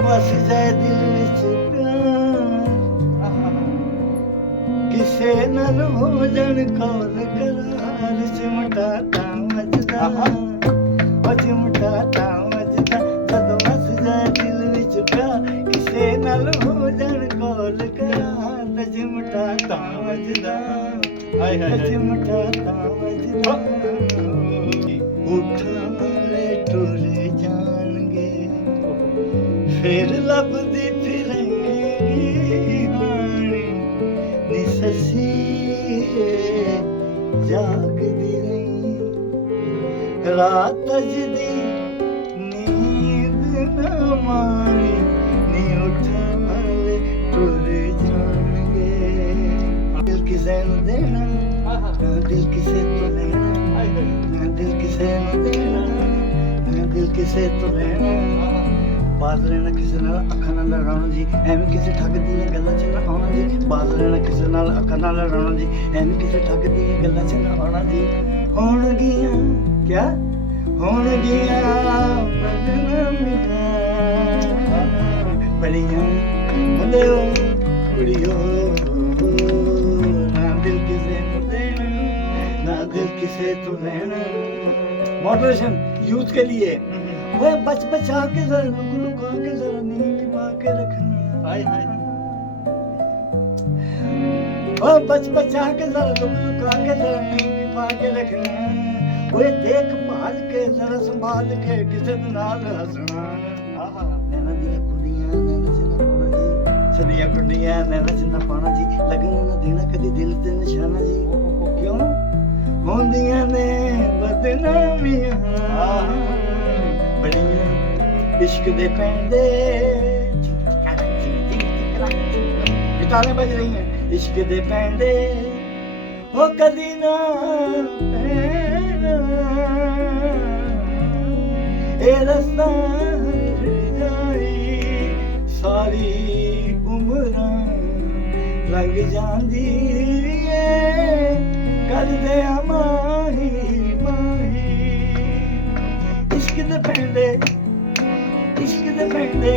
बस जाए दिल विच प्यार किसे नाल हो जान कौल करार चिमटा तां वजदा ओ चिमटा तां वजदा जदों बस जाए दिल विच प्यार किसे नाल हो जान कौल करार ते चिमटा तां वजदा हाय हाय चिमटा तां वजदा उठा वाले टुर जाणगे फिर लभदी फिरेंगी हाणी नी ससी जागदी रही रात जदी नींद न मारी नी उठा वाले टुर जाणगे दिल किसे नू देना दिल किसे तो लेना दिल किसे नू देना दिल किसे तो लेना ਬਾਜ਼ ਰਹਿਣਾ ਕਿਸੇ ਨਾਲ ਅੱਖਾਂ ਨਾਲ ਲੜਾਉਣਾ ਜੀ ਐਵੇਂ ਕਿਸੇ ਠੱਗ ਦੀਆਂ ਗੱਲਾਂ 'ਚ ਨਾ ਆਉਣਾ ਜੀ ਬਾਜ਼ ਰਹਿਣਾ ਕਿਸੇ ਨਾਲ ਅੱਖਾਂ ਨਾਲ ਲੜਾਉਣਾ ਜੀ ਐਵੇਂ ਕਿਸੇ ਠੱਗ ਦੀਆਂ ਗੱਲਾਂ 'ਚ ਨਾ ਆਉਣਾ ਜੀ ਹੋਣਗੀਆਂ ਕਿਆ ਹੋਣਗੀਆਂ ਬਦਨਾਮੀਆਂ ਬੜੀਆਂ ਮੁੰਡਿਓ ਕੁੜੀਓ ਨਾ ਦਿਲ ਕਿਸੇ ਨੂੰ ਦੇਣਾ ਨਾ ਦਿਲ ਕਿਸੇ ਤੋਂ ਲੈਣਾ मॉडरेशन यूथ के लिए वो बच बचा के जरा लुका के जरा नींद पा के रखना हाय हाय ओ बच बचा के जरा लुका के जरा नींद पा के रखना वो देख भाल के जरा संभाल के किसे नाल हंसना आहा नैना दी कुंडियां नैना च ना पाना जी सदियां कुंडियां नैना च ना पाना जी लगन ना देना कदी दिल ते निशाना जी क्यों होंदियां ने बदनामियां बड़ियां इश्क दे पैंदे गिटारें बज रही हैं इश्क दे पैंदे ओ कदी ना ए रस्ता जाई सारी उम्रां लंघ जांदी कर दे माही माही इश्क दे पैंदे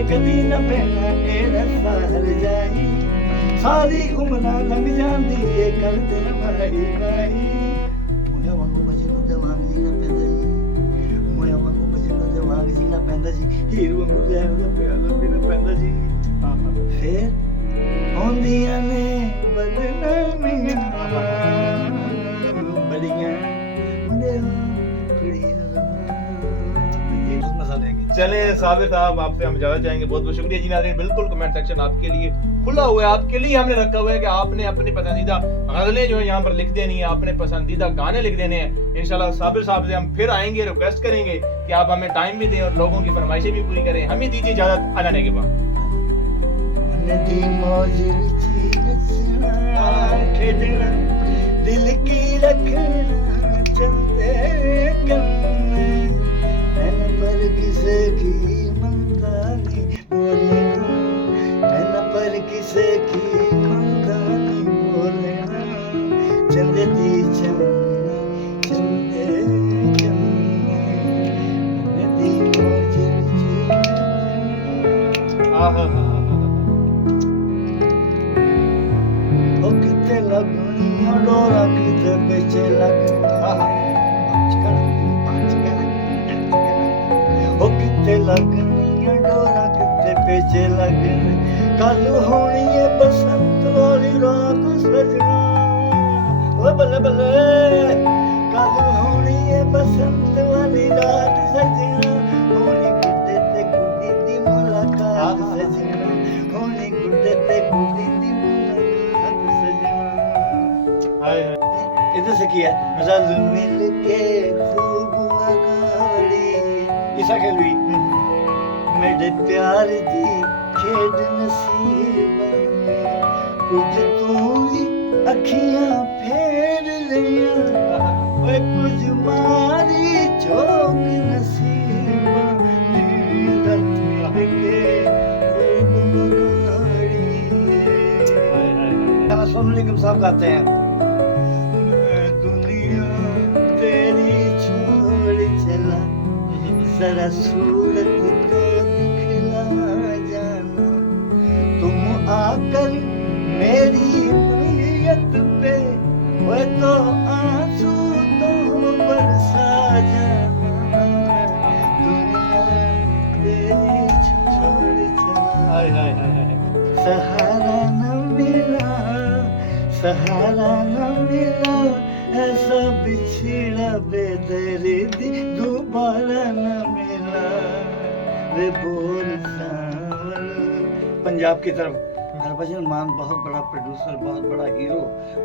कदी न पैना ए रस्ता हर जाई सारी उम्र लंघ जांदी ए कर दे माही माही मोया वांगू मजनू दे वांग जीना पैंदा जी मोया वांगू मजनू दे वांग जीना पैंदा जी हीर वांगू लैण दा प्याला पीना पैंदा जी फिर होंदियां ने बदनामियां चले साबिर साहब आपसे हम ज्यादा चाहेंगे बहुत बहुत शुक्रिया जी नाज़रीन बिल्कुल कमेंट सेक्शन आपके लिए खुला हुआ है आपके लिए हमने रखा हुआ है कि आपने अपनी पसंदीदा गजलें जो है यहाँ पर लिख देनी है आपने पसंदीदा गाने लिख देने हैं इंशाल्लाह साबिर साहब से हम फिर आएंगे रिक्वेस्ट करेंगे कि आप हमें टाइम भी दें और लोगों की फरमाइशें भी पूरी करें हमें दीजिए इजाजत आने के बाद दिल की रखना चंदे कन्ने मैंने पर किसे की ममता नहीं बोलना मैंने पर किसे की ममता नहीं बोलना चंदे दी चंदे चंदे कन्ने मैंने दी मौज आहा ओ किते लगनिया डोरा किते बेचे लगना ओ किते लगनिया डोरा किते बेचे लगने कल होनी है बसंत वाली रात सजना ओ बल्ले बल्ले कल होनी है बसंत वाली रात सजना होनी गुड्डे ते गुड्डी दी मुलाकात सजना होनी गुड्डे ते गुड्डी दी मुलाकात सजना हाय इधर से किया रल मिल के खूब अगाड़ी ईसा कहलवी मेरे प्यार दी खेड नसीब कुछ तू ही अखियां फेर लिया ओए कुछ मारी चौक नसीब रल मिल के खूब अगाड़ी अस्सलाम वालेकुम साहब गाते हैं जरा सूरत तो दिखला जा सहारा न मिला, सहारा न मिला, ऐसा बिछड़ा बेदर्दी दोबारा न मिला। वे बोल सांवल। पंजाब की तरफ हरभजन मान बहुत बड़ा प्रोड्यूसर, बहुत बड़ा हीरो,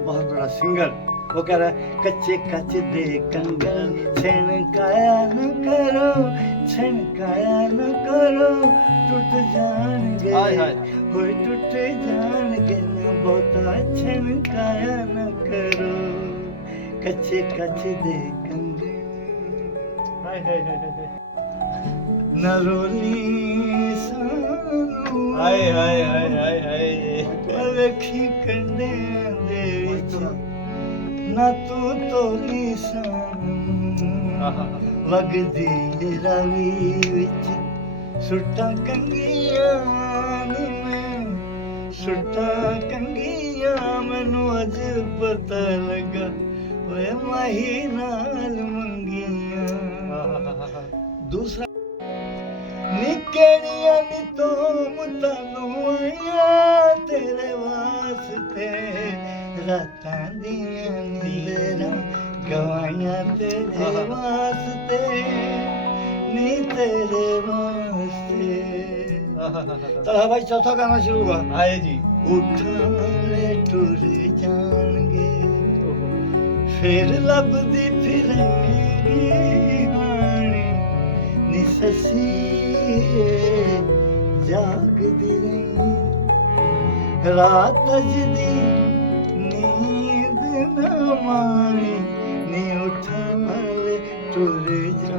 बहुत बड़ा सिंगर, वो कह रहा है कच्चे कच दे कंगन छनकाया न करो, छनकाया न करो, टूट जाएंगे, हाय हाय होए टूट जाएंगे न बहुता, छनकाया न करो, कच्चे कच दे कंगन। हाय हाय हाय हाय न रोली सानू, हाय हाय हाय हाय हाय ਵੇਖੀ ਕੰਢਿਆਂ ਦੇ ਵਿੱਚ ਨਾ ਤੂੰ ਤੋਰੀ ਸਾਨੂੰ, ਵਗਦੀ ਰਾਵੀ ਵਿੱਚ ਸੁੱਟਾਂ ਕੰਗੀਆਂ ਨੀ ਮੈਂ, ਸੁੱਟਾਂ ਕੰਗੀਆਂ ਮੈਨੂੰ ਅੱਜ ਪਤਾ ਲੱਗਾ, ਓਏ ਮਾਹੀ ਨਾਲ ਮੰਗੀਆਂ। ਦੂਸਰਾ ਨੀ ਕਿਹੜੀਆਂ ਨੀ ਤੋਮਤਾਂ ਨੂੰ ਆਈਆਂ ਤੇਰੇ ਵਾਸਤੇ, ਰਾਤਾਂ ਦੀਆਂ ਨੀਂਦਰਾਂ ਗਵਾਈਆਂ ਤੇਰੇ ਵਾਸਤੇ, ਨੀ तेरे वास्ते। तो हाँ भाई चौथा गाना शुरू हुआ। आए जी उठाले टुर जाएंगे फिर लभदी फिरेंगी हानी नी ससी जागदी रही रात अजदी नींद न मानी नी उठाले टुर जा